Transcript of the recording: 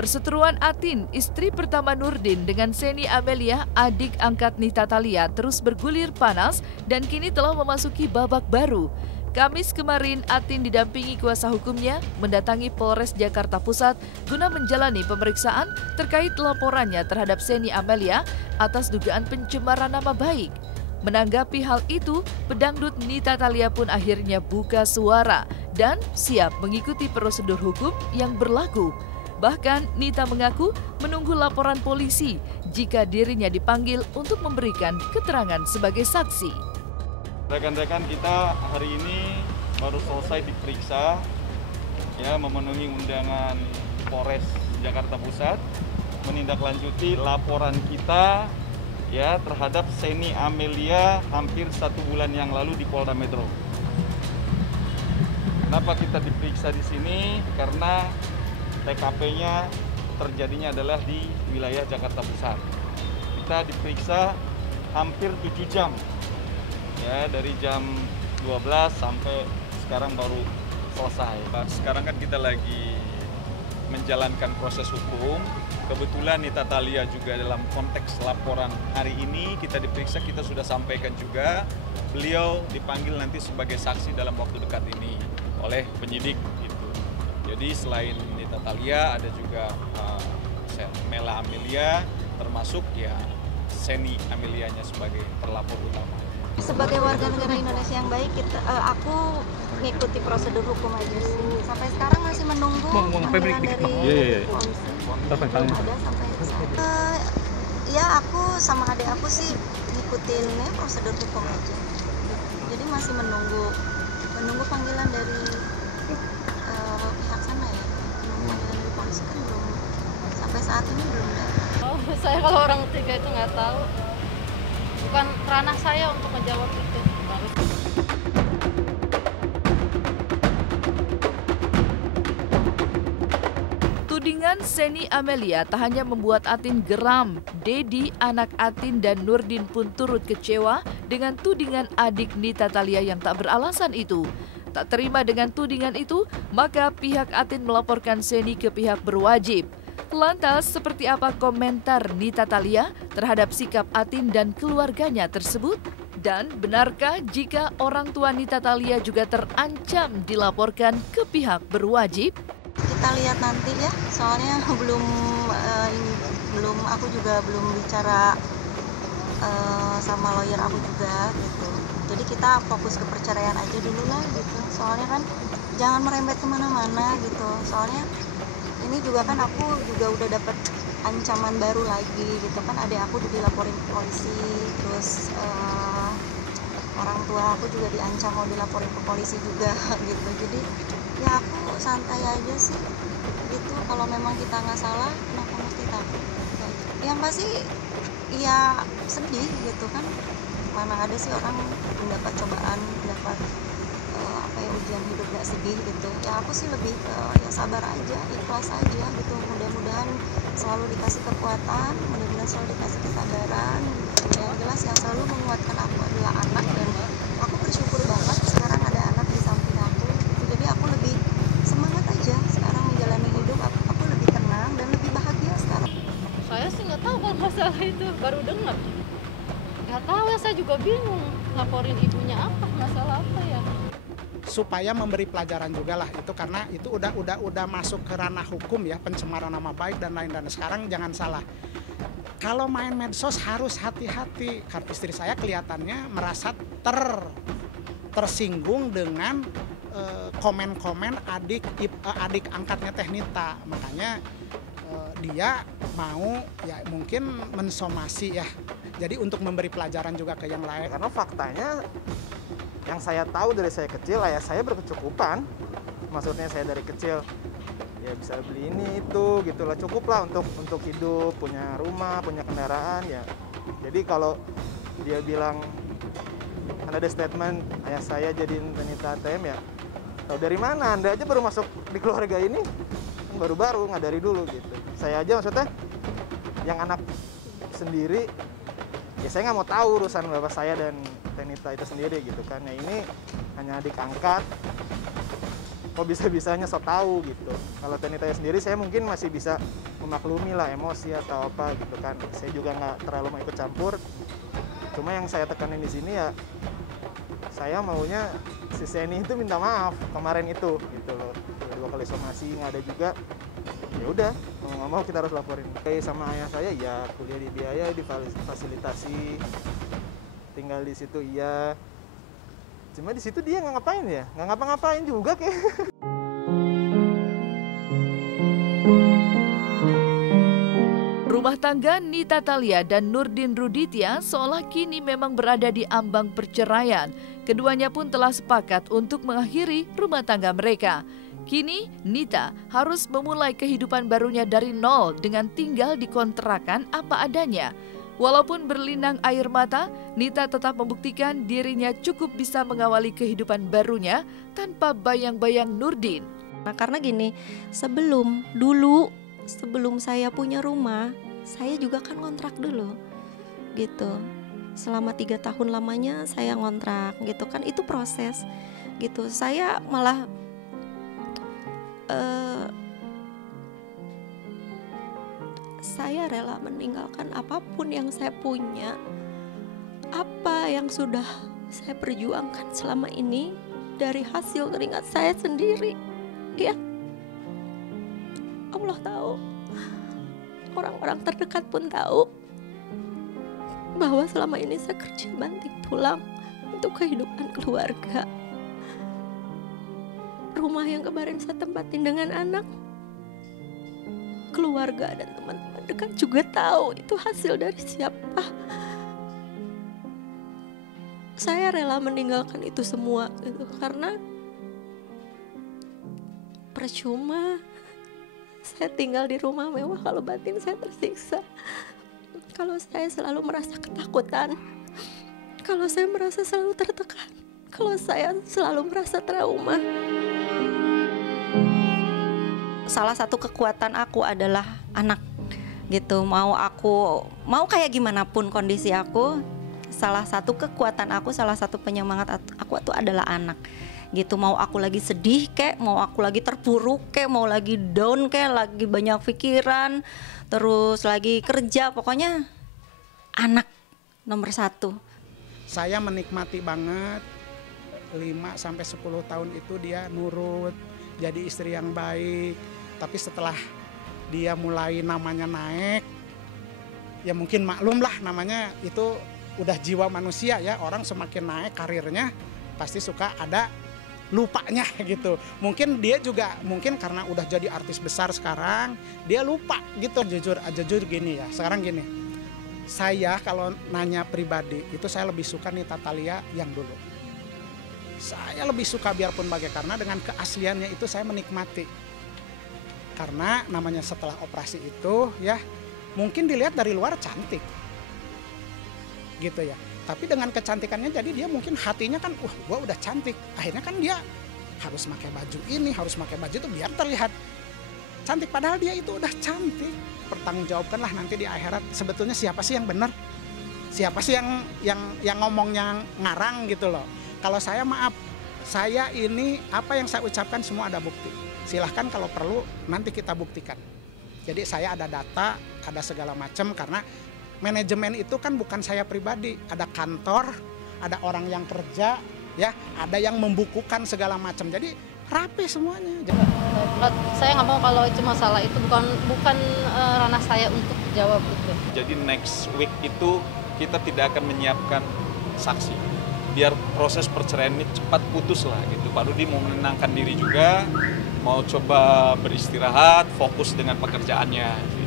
Perseteruan Atin, istri pertama Nurdin dengan Seni Amelia, adik angkat Nita Thalia, terus bergulir panas dan kini telah memasuki babak baru. Kamis kemarin, Atin didampingi kuasa hukumnya mendatangi Polres Jakarta Pusat guna menjalani pemeriksaan terkait laporannya terhadap Seni Amelia atas dugaan pencemaran nama baik. Menanggapi hal itu, pedangdut Nita Thalia pun akhirnya buka suara dan siap mengikuti prosedur hukum yang berlaku. Bahkan Nita mengaku menunggu laporan polisi jika dirinya dipanggil untuk memberikan keterangan sebagai saksi. Rekan-rekan kita hari ini baru selesai diperiksa, ya, memenuhi undangan Polres Jakarta Pusat, menindaklanjuti laporan kita ya terhadap Seni Amelia hampir 1 bulan yang lalu di Polda Metro. Kenapa kita diperiksa di sini? Karena TKP-nya terjadinya adalah di wilayah Jakarta Pusat. Kita diperiksa hampir 7 jam, ya, dari jam 12 sampai sekarang baru selesai. Sekarang kan kita lagi menjalankan proses hukum. Kebetulan Nita Thalia juga dalam konteks laporan hari ini kita diperiksa, kita sudah sampaikan juga. Beliau dipanggil nanti sebagai saksi dalam waktu dekat ini oleh penyidik. Jadi selain Nita Thalia ada juga Mela Amelia, termasuk ya Seni Amelianya sebagai terlapor utama. Sebagai warga negara Indonesia yang baik, aku mengikuti prosedur hukum aja sih. Sampai sekarang masih menunggu panggilan dari polisi. Ada sampai sekarang. Ya aku sama adik aku sih ngikutin prosedur hukum aja. Jadi masih menunggu panggilan dari pihak sana ya. Panggilan dari polisi kan belum, sampai saat ini belum ada. Oh, saya kalau orang ketiga itu nggak tahu. Bukan ranah saya untuk menjawab itu. Tudingan Seni Amelia tak hanya membuat Atin geram, Dedi, anak Atin dan Nurdin pun turut kecewa dengan tudingan adik Nita Thalia yang tak beralasan itu. Tak terima dengan tudingan itu, maka pihak Atin melaporkan Seni ke pihak berwajib. Lantas, seperti apa komentar Nita Thalia terhadap sikap Atin dan keluarganya tersebut? Dan benarkah jika orang tua Nita Thalia juga terancam dilaporkan ke pihak berwajib? Kita lihat nanti ya, soalnya aku juga belum bicara sama lawyer aku juga gitu. Jadi kita fokus ke perceraian aja dulu lah gitu. Soalnya kan jangan merembet kemana-mana gitu. Soalnya ini juga kan aku juga udah dapat ancaman baru lagi gitu kan, adek aku udah dilaporin ke polisi, terus orang tua aku juga diancam mau dilaporin ke polisi juga gitu. Jadi ya aku santai aja sih gitu. Kalau memang kita nggak salah, kenapa mesti takut? Yang pasti ya sedih gitu kan, mana ada sih orang mendapat cobaan, mendapat ujian hidup gak sedih gitu. Ya aku sih lebih ya sabar aja, ikhlas aja gitu. Mudah-mudahan selalu dikasih kekuatan, mudah-mudahan selalu dikasih kesabaran. Yang jelas yang selalu menguatkan aku adalah anak, dan aku bersyukur banget sekarang ada anak di samping aku gitu. Jadi aku lebih semangat aja sekarang menjalani hidup. Aku lebih tenang dan lebih bahagia sekarang. Saya sih nggak tahu kalau masalah itu, baru dengar. Nggak tahu ya, saya juga bingung laporin ibunya apa, masalah apa ya. Supaya memberi pelajaran juga lah itu, karena itu udah masuk ke ranah hukum ya, pencemaran nama baik dan lain-lain. Dan sekarang jangan salah, kalau main medsos harus hati-hati. Karena istri saya kelihatannya merasa tersinggung dengan komen-komen adik angkatnya Teh Nita. Makanya dia mau ya mungkin mensomasi ya. Jadi untuk memberi pelajaran juga ke yang lain. Karena faktanya yang saya tahu dari saya kecil, ayah saya berkecukupan. Maksudnya saya dari kecil ya bisa beli ini itu gitulah, cukup lah untuk hidup, punya rumah, punya kendaraan ya. Jadi kalau dia bilang, kan ada statement ayah saya jadiin wanita ATM ya, tahu dari mana? Anda aja baru masuk di keluarga ini, baru-baru nggak dari dulu gitu. Saya aja maksudnya yang anak sendiri, ya saya nggak mau tahu urusan bapak saya dan Tenita itu sendiri gitu kan. Ya ini hanya adik angkat, kok bisa-bisanya sok tahu gitu. Kalau Tenita sendiri saya mungkin masih bisa memaklumi lah emosi atau apa gitu kan. Saya juga nggak terlalu mau ikut campur. Cuma yang saya tekanin di sini ya, saya maunya si Seni itu minta maaf kemarin itu gitu loh. 2 kali somasi nggak ada juga. Ya udah, mau nggak mau kita harus laporin. Kayak sama ayah saya, ya kuliah dibiaya, difasilitasi, tinggal di situ iya. Cuma di situ dia nggak ngapain ya, nggak ngapa-ngapain juga kayak. Rumah tangga Nita Thalia dan Nurdin Ruditya seolah kini memang berada di ambang perceraian. Keduanya pun telah sepakat untuk mengakhiri rumah tangga mereka. Kini, Nita harus memulai kehidupan barunya dari nol dengan tinggal di kontrakan apa adanya. Walaupun berlinang air mata, Nita tetap membuktikan dirinya cukup bisa mengawali kehidupan barunya tanpa bayang-bayang Nurdin. Nah, karena gini, sebelum saya punya rumah, saya juga kan ngontrak dulu gitu. Selama 3 tahun lamanya saya ngontrak gitu kan, itu proses gitu. Saya malah saya rela meninggalkan apapun yang saya punya, apa yang sudah saya perjuangkan selama ini dari hasil keringat saya sendiri. Ya, Allah tahu, orang-orang terdekat pun tahu bahwa selama ini saya kerja banting tulang untuk kehidupan keluarga. Rumah yang kemarin saya tempatin dengan anak, keluarga dan teman-teman dekat juga tahu itu hasil dari siapa. Saya rela meninggalkan itu semua gitu, karena percuma saya tinggal di rumah mewah kalau batin saya tersiksa. Kalau saya selalu merasa ketakutan, kalau saya merasa selalu tertekan, kalau saya selalu merasa trauma. Salah satu kekuatan aku adalah anak gitu. Mau kayak gimana pun kondisi aku, salah satu kekuatan aku, salah satu penyemangat aku itu adalah anak gitu. Mau aku lagi sedih kek, mau aku lagi terpuruk kek, mau lagi down kek, lagi banyak pikiran, terus lagi kerja, pokoknya anak nomor 1. Saya menikmati banget 5-10 tahun itu dia nurut, jadi istri yang baik. Tapi setelah dia mulai namanya naik, ya mungkin maklum lah, namanya itu udah jiwa manusia ya. Orang semakin naik karirnya pasti suka ada lupanya gitu. Mungkin dia juga karena udah jadi artis besar sekarang, dia lupa gitu. Jujur gini ya, sekarang gini, saya kalau nanya pribadi itu saya lebih suka Nita Thalia yang dulu. Saya lebih suka biarpun bagaimana, karena dengan keasliannya itu saya menikmati. Karena namanya setelah operasi itu ya, mungkin dilihat dari luar cantik gitu ya, tapi dengan kecantikannya jadi dia mungkin hatinya kan, gua udah cantik. Akhirnya kan dia harus pakai baju ini, harus pakai baju itu biar terlihat cantik, padahal dia itu udah cantik. Pertanggungjawabkanlah nanti di akhirat, sebetulnya siapa sih yang benar, siapa sih yang ngomongnya ngarang gitu loh. Kalau saya maaf, saya ini apa yang saya ucapkan semua ada bukti. Silahkan kalau perlu nanti kita buktikan. Jadi saya ada data, ada segala macam, karena manajemen itu kan bukan saya pribadi. Ada kantor, ada orang yang kerja, ya, ada yang membukukan segala macam. Jadi rapi semuanya. Saya nggak mau kalau itu masalah itu bukan ranah saya untuk jawab itu. Jadi next week itu kita tidak akan menyiapkan saksi. Biar proses perceraian ini cepat putus lah gitu. Pak Rudi mau menenangkan diri juga, mau coba beristirahat, fokus dengan pekerjaannya.